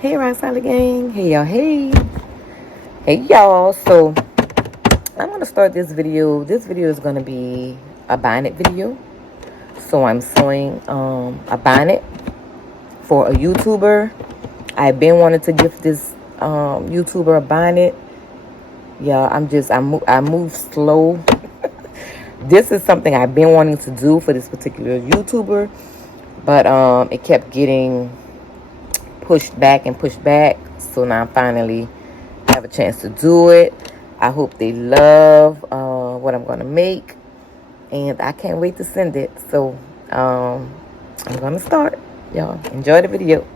Hey, Rock Solid Gang. Hey, y'all. Hey, y'all. So, I'm going to start this video. This video is going to be a bonnet video. So, I'm sewing a bonnet for a YouTuber. I've been wanting to give this YouTuber a bonnet. Yeah, I move slow. This is something I've been wanting to do for this particular YouTuber. But it kept getting pushed back. So now I finally have a chance to do it. I hope they love what I'm gonna make, and I can't wait to send it. So I'm gonna start. Y'all enjoy the video.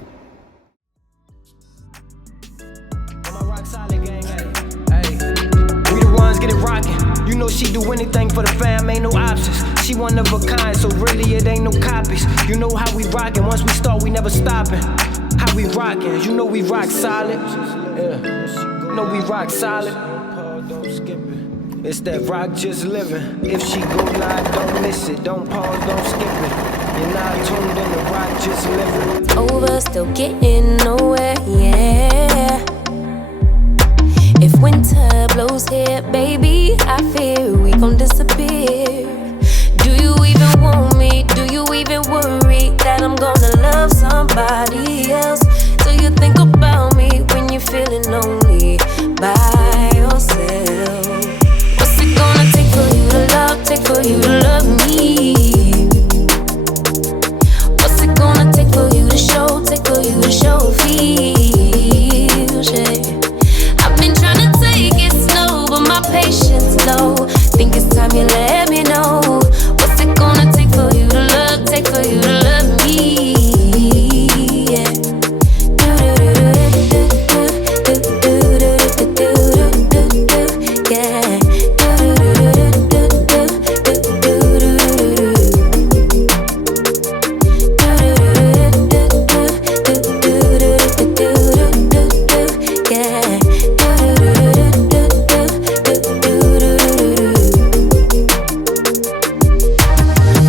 We the ones get it rockin'. You know she do anything for the fam, ain't no options. She one of a kind, so really it ain't no copies. You know how we rockin', once we start we never stoppin'. How we rockin', you know we rock solid. Yeah, know we rock solid. It's that rock just living. If she go live, don't miss it. Don't pause, don't skip it. You're not tuned in to rock just living. Over, still getting nowhere, yeah. If winter blows here, baby, I fear we gon' disappear. Do you even want me? Do you even worry that I'm gonna love somebody else? Do you think about me when you're feeling lonely by yourself? What's it gonna take for you to love me? What's it gonna take for you to show feels, yeah. I've been trying to take it slow, but my patience low. Think it's time you let me know. What's it gonna take for you to love me? Yeah.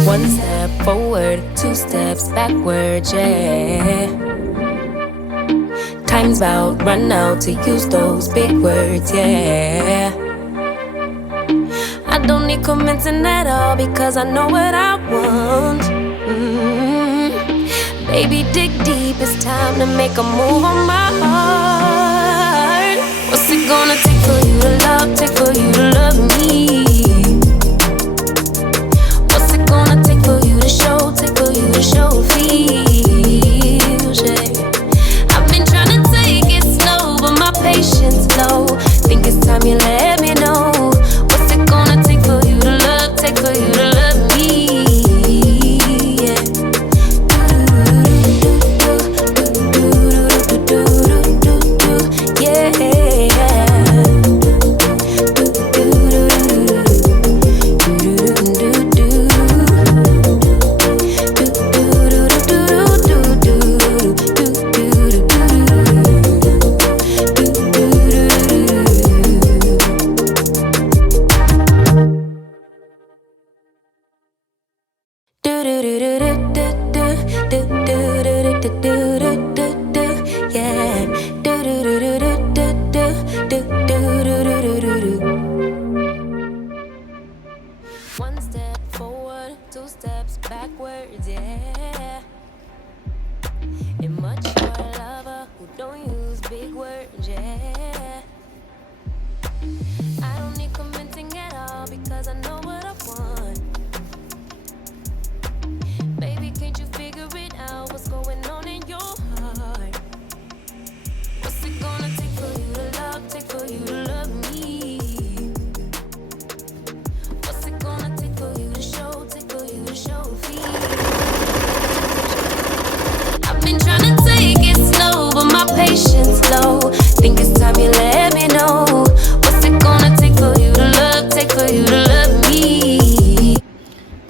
One step forward, two steps backwards, yeah. Time's about run out to use those big words, yeah. I don't need convincing at all because I know what I want. Baby, dig deep, it's time to make a move on my heart. What's it gonna take for you to love me? What's it gonna take for you to show feels, yeah. I've been trying to take it slow, but my patience low. Think it's time you let me know. What's it gonna take for you to love me? Yeah. One step forward, two steps backwards, yeah. And much for a lover who don't use big words, yeah. I don't need convincing at all because I know what I want. Baby, can't you figure it out? What's going on in your heart? What's it gonna take for you to love me? What's it gonna take for you to show feelings? I've been trying to take it slow, but my patience low. Think it's time you let me know. What's it gonna take for you to love me?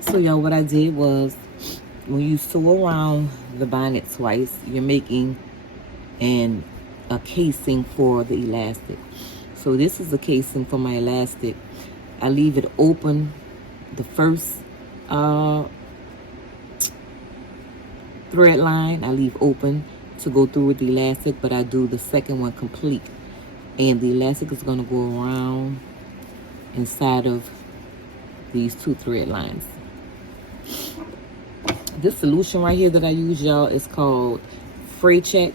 So y'all, what I did was, when you sew around the bonnet twice, you're making a casing for the elastic. So this is the casing for my elastic. I leave it open the first thread line. I leave open to go through with the elastic, but I do the second one complete. And the elastic is going to go around inside of these 2 thread lines. This solution right here that I use, y'all, is called Fray Check.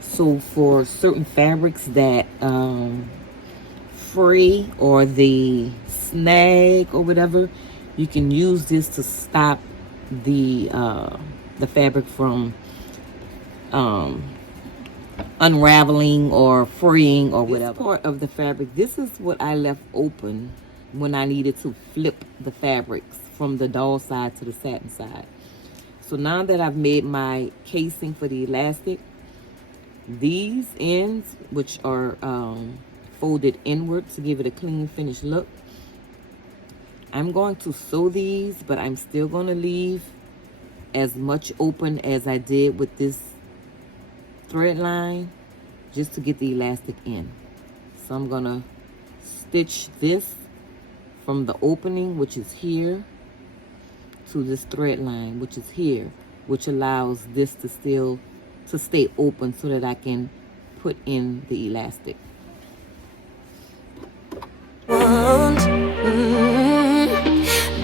So for certain fabrics that fray or they snag or whatever, you can use this to stop the fabric from unraveling or fraying or whatever. This part of the fabric, this is what I left open when I needed to flip the fabrics from the doll side to the satin side. So now that I've made my casing for the elastic, these ends, which are folded inward to give it a clean finished look, I'm going to sew these, but I'm still going to leave as much open as I did with this thread line, just to get the elastic in. So I'm going to stitch this from the opening, which is here, to this thread line, which is here, which allows this to stay open so that I can put in the elastic.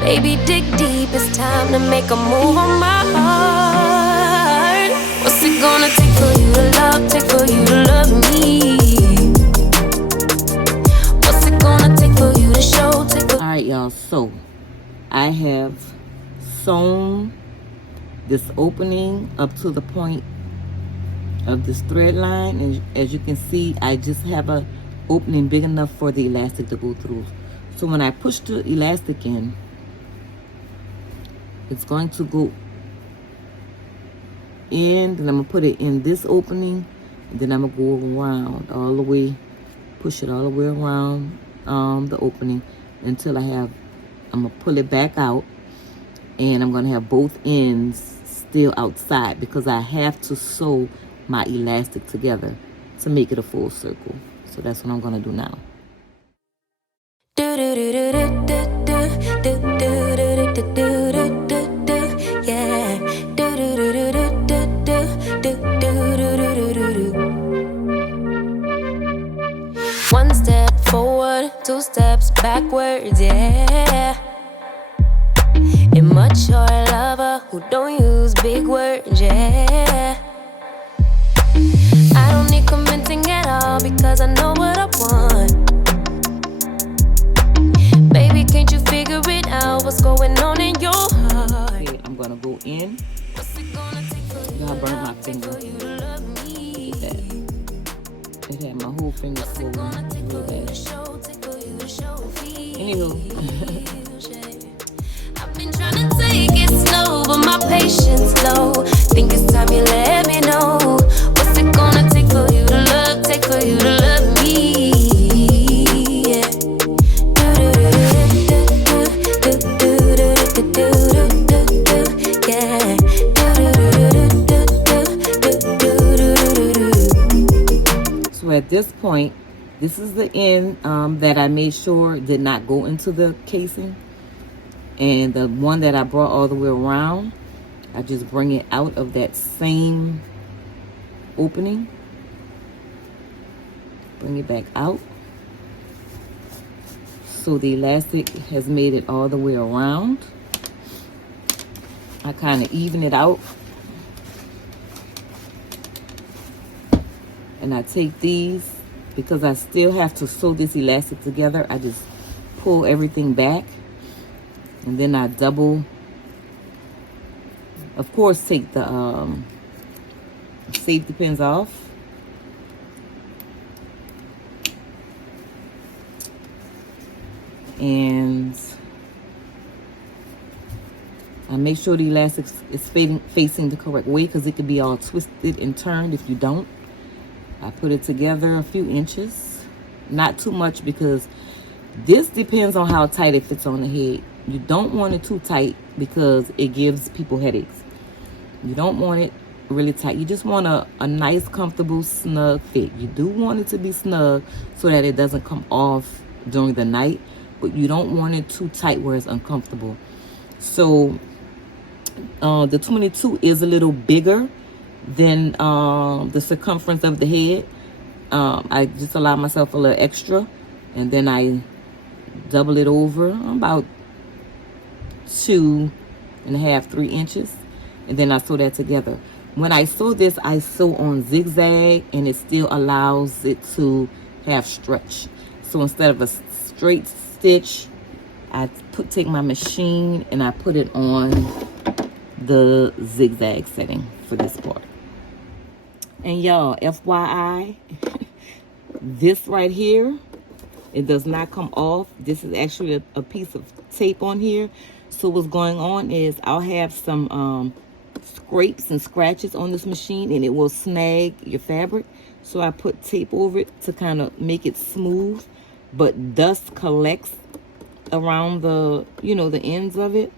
Baby, dig deep, it's time to make a move on my heart. What's it gonna take for you to love me? What's it gonna take for you to show? Alright, y'all, so I have sewn this opening up to the point of this thread line, and as you can see, I just have a opening big enough for the elastic to go through. So when I push the elastic in, it's going to go in, then I'm gonna put it in this opening, and then I'm gonna go around all the way, push it all the way around the opening until I'm gonna pull it back out, and I'm gonna have both ends still outside because I have to sew my elastic together to make it a full circle. So that's what I'm gonna do now. One step forward, 2 steps backwards, yeah. Immature lover who don't use big words, yeah. I don't need convincing at all because I know what I want. Baby, can't you figure it out? What's going on in your heart? Okay, I'm gonna go in. I burned my finger. Look at that. It had my whole finger swollen real bad. Anywho. I've been trying to take it slow, but my patience low. Think it's time you let me know. What's it gonna take for you to love me? Yeah. So at this point, this is the end that I made sure did not go into the casing. And the one that I brought all the way around, I just bring it out of that same opening. Bring it back out. So the elastic has made it all the way around. I kind of even it out. And I take these, because I still have to sew this elastic together, I just pull everything back. And then I double, of course, take the safety pins off. And I make sure the elastic is facing the correct way, because it could be all twisted and turned if you don't. I put it together a few inches, not too much, because this depends on how tight it fits on the head. You don't want it too tight because it gives people headaches. You don't want it really tight. You just want a nice, comfortable, snug fit. You do want it to be snug so that it doesn't come off during the night, but you don't want it too tight where it's uncomfortable. So the 22 is a little bigger than the circumference of the head. I just allow myself a little extra, and then I double it over about 2.5, 3 inches, and then I sew that together. When I sew this, I sew on zigzag, and it still allows it to have stretch. So instead of a straight stitch, I take my machine and I put it on the zigzag setting for this part. And y'all, FYI, this right here, it does not come off. This is actually a piece of tape on here. So what's going on is I'll have some scrapes and scratches on this machine, and it will snag your fabric. So I put tape over it to kind of make it smooth, but dust collects around the, you know, the ends of it,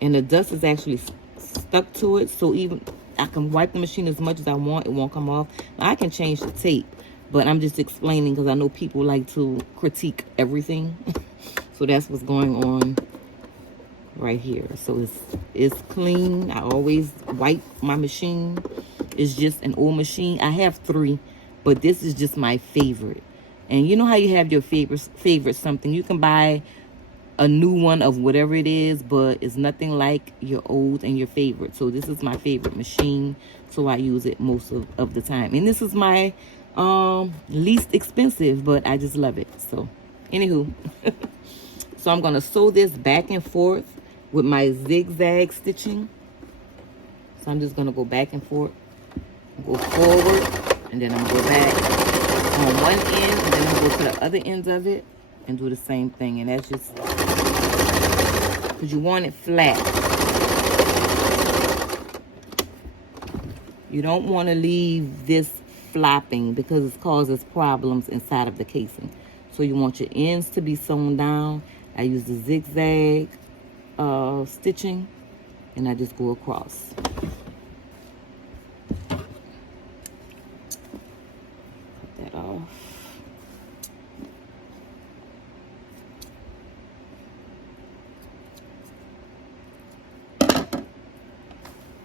and the dust is actually stuck to it. So even I can wipe the machine as much as I want, it won't come off. Now, I can change the tape, but I'm just explaining because I know people like to critique everything. So that's what's going on right here. So it's clean. I always wipe my machine. It's just an old machine. I have 3, but this is just my favorite. And you know how you have your favorite something, you can buy a new one of whatever it is, but it's nothing like your old and your favorite. So this is my favorite machine, so I use it most of the time. And this is my least expensive, but I just love it. So anywho, so I'm gonna sew this back and forth with my zigzag stitching. So I'm just gonna go back and forth, go forward, and then I'm gonna go back on one end, and then I'm gonna go to the other ends of it and do the same thing. And that's just because you want it flat. You don't want to leave this flopping because it causes problems inside of the casing. So you want your ends to be sewn down. I use the zigzag stitching, and I just go across. Cut that off.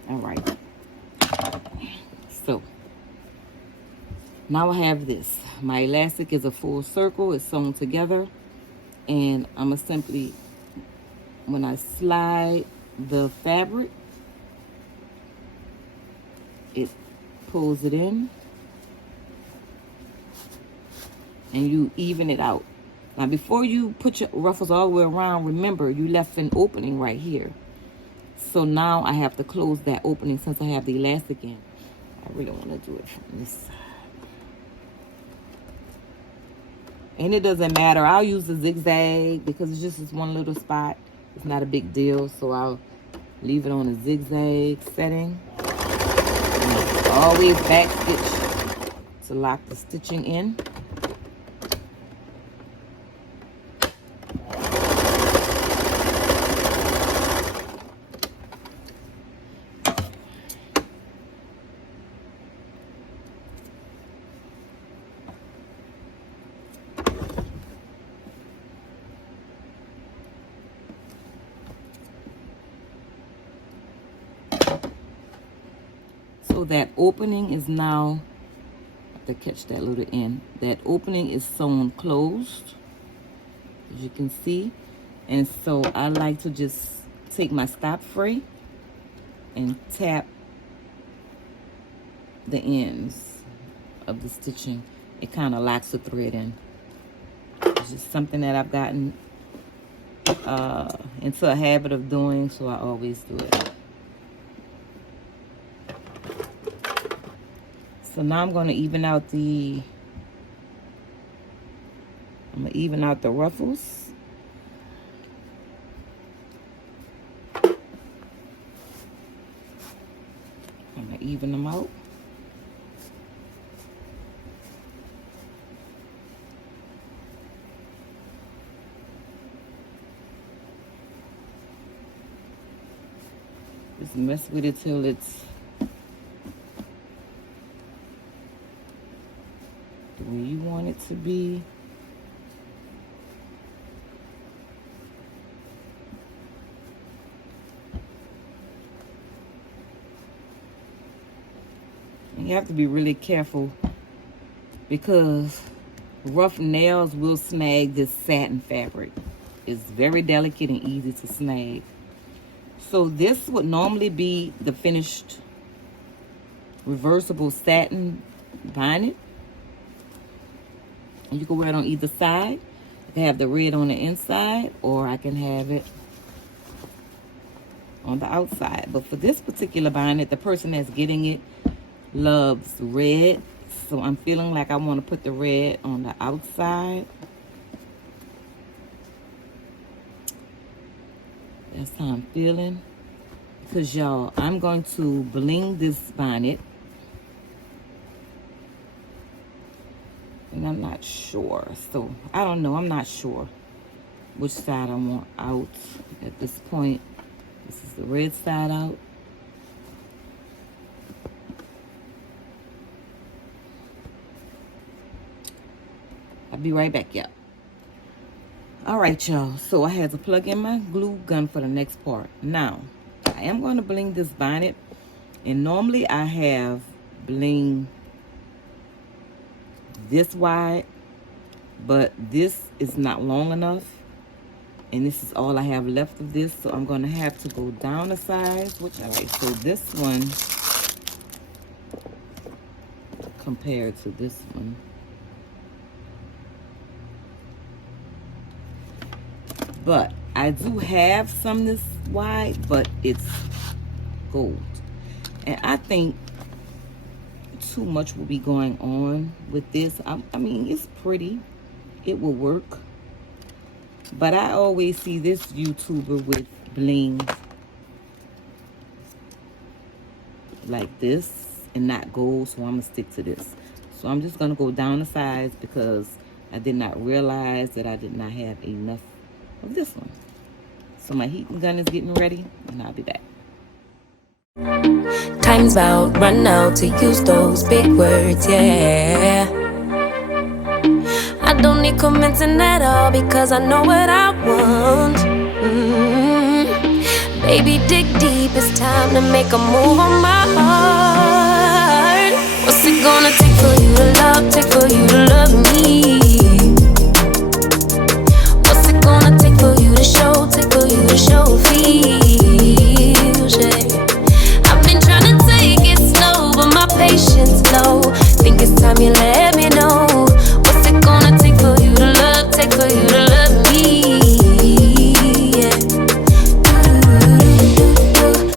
All right. So now I have this. My elastic is a full circle. It's sewn together, and I'm gonna simply, when I slide the fabric, it pulls it in, and you even it out. Now before you put your ruffles all the way around, remember you left an opening right here. So now I have to close that opening since I have the elastic in. I really want to do it from this side. And it doesn't matter. I'll use the zigzag because it's just this one little spot. It's not a big deal. So I'll leave it on a zigzag setting. And always back stitch to lock the stitching in. So that opening is now, I have to catch that little end. That opening is sewn closed, as you can see. And so I like to just take my stop fray and tap the ends of the stitching. It kind of locks the thread in. It's just something that I've gotten into a habit of doing, so I always do it. So now I'm going to even out the ruffles. I'm going to even them out. Just mess with it till it's the way you want it to be. You have to be really careful because rough nails will snag this satin fabric. It's very delicate and easy to snag. So this would normally be the finished reversible satin bonnet. You can wear it on either side. I can have the red on the inside, or I can have it on the outside. But for this particular bonnet, the person that's getting it loves red. So I'm feeling like I want to put the red on the outside. That's how I'm feeling. Because y'all, I'm going to bling this bonnet. And I'm not sure. So I don't know. I'm not sure which side I want out at this point. This is the red side out. I'll be right back, y'all. All right, y'all. So I had to plug in my glue gun for the next part. Now, I am going to bling this bonnet. And normally I have bling this wide, but this is not long enough. And this is all I have left of this. So I'm going to have to go down a size. Which, all right, so this one compared to this one. But I do have some this wide, but it's gold. And I think too much will be going on with this. I mean, it's pretty. It will work. But I always see this YouTuber with bling like this and not gold, so I'm going to stick to this. So I'm just going to go down the sides because I did not realize that I did not have enough of this one. So my heating gun is getting ready, and I'll be back. Time's about run out to use those big words, yeah. I don't need convincing at all because I know what I want. Baby, dig deep, it's time to make a move on my heart.